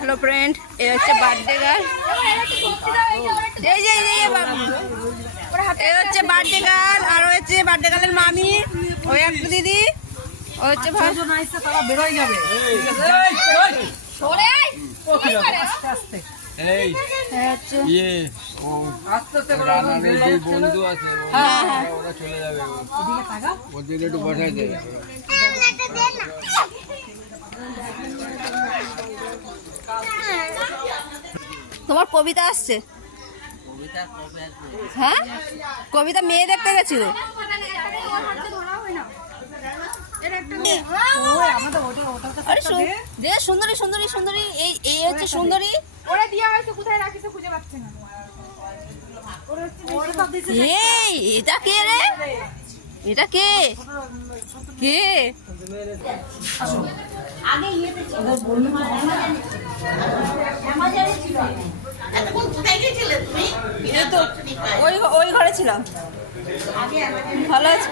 Hello friend, এ হচ্ছে birthday girl. এ হচ্ছে birthday girl, আর হচ্ছে বার্থডে গার্লের মামি, ওই একটা দিদি, ও হচ্ছে ভাই। তারা বেরোয় যাবে। বন্ধু আছে ওরা চলে যাবে, ওদের একটু বসাই দেবে। তোমার কবিতা আসছে? হ্যাঁ, কবিতা মেয়ে দেখতে গেছিল। সুন্দরী সুন্দরী সুন্দরী, এই হচ্ছে সুন্দরী। ওরা দিয়া হয়তো কোথায় রাখিছে খুঁজে পাচ্ছে না। এই এটা কে রে? এটা কে কে? ওই ঘরে ছিলাম। ভালো আছে।